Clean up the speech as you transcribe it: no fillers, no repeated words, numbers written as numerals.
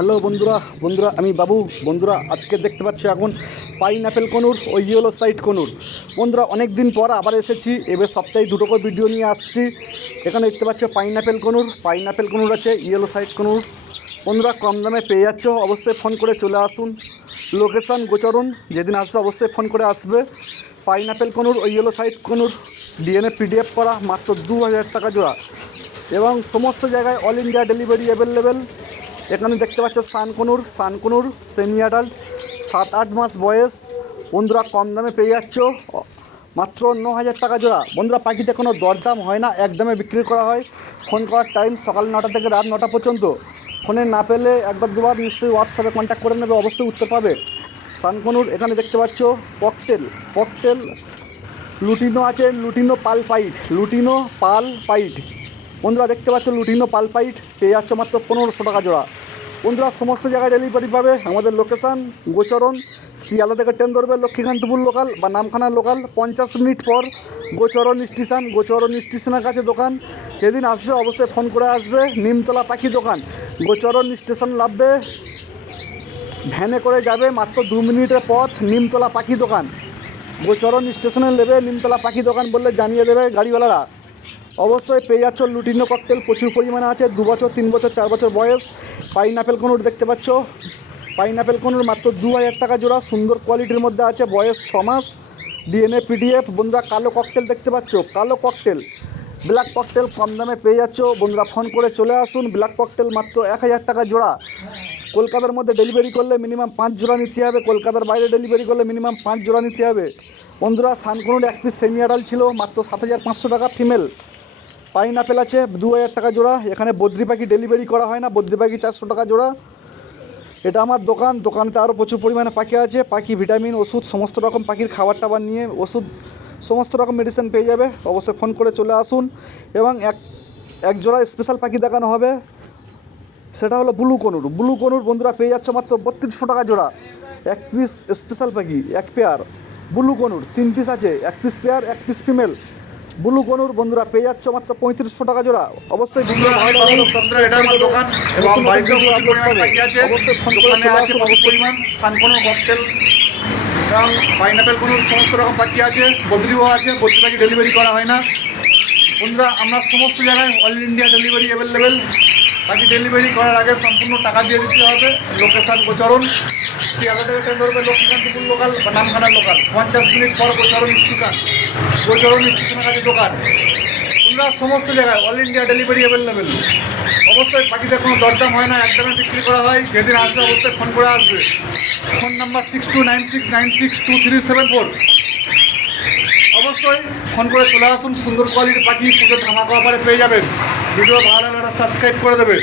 Hello বন্ধুরা বন্ধুরা আমি বাবু। বন্ধুরা আজকে দেখতে পাচ্ছ এখন পাইনঅ্যাপেল কনুর ও ইয়েলো সাইড কনুর। বন্ধুরা অনেক দিন পর আবার এসেছি, এবার সপ্তাহে দুটো করে ভিডিও নিয়ে আসছি। এখানে দেখতে পাচ্ছ পাইনঅ্যাপেল কনুর আছে, ইয়েলো সাইড কনুর। বন্ধুরা কম দামে পেয়ে যাচ্ছ, অবশ্যই ফোন করে চলে আসুন। লোকেশান গোচরণ, যেদিন আসবে অবশ্যই ফোন করে আসবে। পাইনঅ্যাপেল কনুর ও ইয়েলো সাইড কনুর ডিএনএ পিডিএফ করা, মাত্র 2000 টাকা জোড়া এবং সমস্ত জায়গায় অল ইন্ডিয়া ডেলিভারি অ্যাভেলেবেল। এখানে দেখতে পাচ্ছ সানকনুর সেমি অ্যাডাল্ট 7-8 মাস বয়স। বন্ধুরা কম দামে পেয়ে যাচ্ছ, মাত্র 9000 টাকা জোড়া। বন্ধুরা পাখিতে কোনো দরদাম হয় না, একদমে বিক্রি করা হয়। ফোন করার টাইম সকাল 9টা থেকে রাত 9টা পর্যন্ত। ফোনে না পেলে একবার দুবার নিশ্চয়ই হোয়াটসঅ্যাপে কন্ট্যাক্ট করে নেবে, অবশ্যই উত্তর পাবে। সানকনুর এখানে দেখতে পাচ্ছ ককটেল লুটিনো আছে, লুটিনো পাল পাইট। বন্ধুরা দেখতে পাচ্ছ লুটিনো পাল পাইট পেয়ে যাচ্ছ মাত্র 1500 টাকা জোড়া। বন্ধুরা সমস্ত জায়গায় ডেলিভারি পাবে। আমাদের লোকেশান গোচরণ, শিয়ালদা থেকে ট্রেন ধরবে লক্ষ্মীকান্তপুর লোকাল বা নামখানা লোকাল, 50 মিনিট পর গোচরণ স্টেশনের কাছে দোকান। যেদিন আসবে অবশ্যই ফোন করে আসবে। নিমতলা পাখি দোকান, গোচরণ স্টেশন নামবে, ভ্যানে করে যাবে, মাত্র 2 মিনিটের পথ নিমতলা পাখি দোকান। গোচরণ স্টেশনে নেবে, নিমতলা পাখি দোকান বললে জানিয়ে দেবে গাড়িওয়ালারা। অবশ্যই পেয়ে যাচ্ছ লুটিনো ককটেল প্রচুর পরিমাণে আছে, 2 বছর 3 বছর 4 বছর বয়স। পাইনঅ্যাপেল কনুর দেখতে পাচ্ছ, পাইনঅ্যাপেল কনুর মাত্র 2000 টাকা জোড়া, সুন্দর কোয়ালিটির মধ্যে আছে, বয়স 6 মাস, ডিএনএ পিডিএফ। বন্ধুরা কালো ককটেল দেখতে পাচ্ছ, ব্ল্যাক ককটেল কম দামে পেয়ে যাচ্ছ। বন্ধুরা ফোন করে চলে আসুন। ব্ল্যাক ককটেল মাত্র 1000 টাকা জোড়া। কলকাতার মধ্যে ডেলিভারি করলে মিনিমাম 5 জোড়া নিতে হবে, কলকাতার বাইরে ডেলিভারি করলে মিনিমাম 5 জোড়া নিতে হবে। বন্ধুরা সানকনুর 1 পিস সেমি অ্যাডাল্ট ছিল, মাত্র 7500 টাকা ফিমেল। পাইনঅ্যাপেল আছে 2000 টাকা জোড়া। এখানে বদ্রি পাখি ডেলিভারি করা হয় না, বদ্রি পাখি 400 টাকা জোড়া। এটা আমার দোকানতে আরও প্রচুর পরিমাণে পাখি আছে। পাখি ভিটামিন ওষুধ সমস্ত রকম, পাখির খাবার টাবার নিয়ে ওষুধ সমস্ত রকম মেডিসিন পেয়ে যাবে, অবশ্যই ফোন করে চলে আসুন। এবং এক জোড়া স্পেশাল পাখি দেখানো হবে, সেটা হলো ব্লু কনুর। বন্ধুরা পেয়ে যাচ্ছে মাত্র 3200 টাকা জোড়া। 1 পিস স্পেশাল পাখি, 1 পেয়ার ব্লু কনুর, 3 পিস আছে, 1 piece pair 1 piece female blue conure. বন্ধুরা পেয়ে যাচ্ছে মাত্র 3500 টাকা জোড়া। অবশ্যই ভিডিও ভালো লাগলে সাবস্ক্রাইব করে দেবে। দোকান এবং বাড়িতে প্রচুর পরিমাণ পাখি আছে, অবশ্যই ফোন করে দোকানে চলে আছে আসুন। প্রচুর পরিমাণ সানকনুর ককটেল এবং পাইনঅ্যাপেল কনুর সমস্ত রকম পাখি আছে, বদ্রিও আছে, বদ্রি পাখি ডেলিভারি করা হয় না। বন্ধুরা আমরা সমস্ত জায়গায় অল ইন্ডিয়া ডেলিভারি অ্যাভেলেবেল। বাকি ডেলিভারি করার আগে সম্পূর্ণ টাকা দিয়ে দিতে হবে। লোকেশান গোচরণ, শিয়ালদা থেকে ট্রেন ধরবে লক্ষ্মীকান্তপুর লোকাল বা নামখানা লোকাল, 50 মিনিট পর গোচরণ স্টেশনের কাছে দোকান। আমরা সমস্ত জায়গায় অল ইন্ডিয়া ডেলিভারি অ্যাভেলেবেল। অবশ্যই পাখিতে কোনো দরদাম হয় না, একদমই বিক্রি করা হয়। যেদিন আসবে অবশ্যই ফোন করে আসবে। Phone number 6296962374। অবশ্যই ফোন করে চলে আসুন। সুন্দর কোয়ালিটির পাখি পুজো ধামাকা অফারে পেয়ে যাবেন। ভিডিও ভালো লাগলে সাবস্ক্রাইব করে দেবে।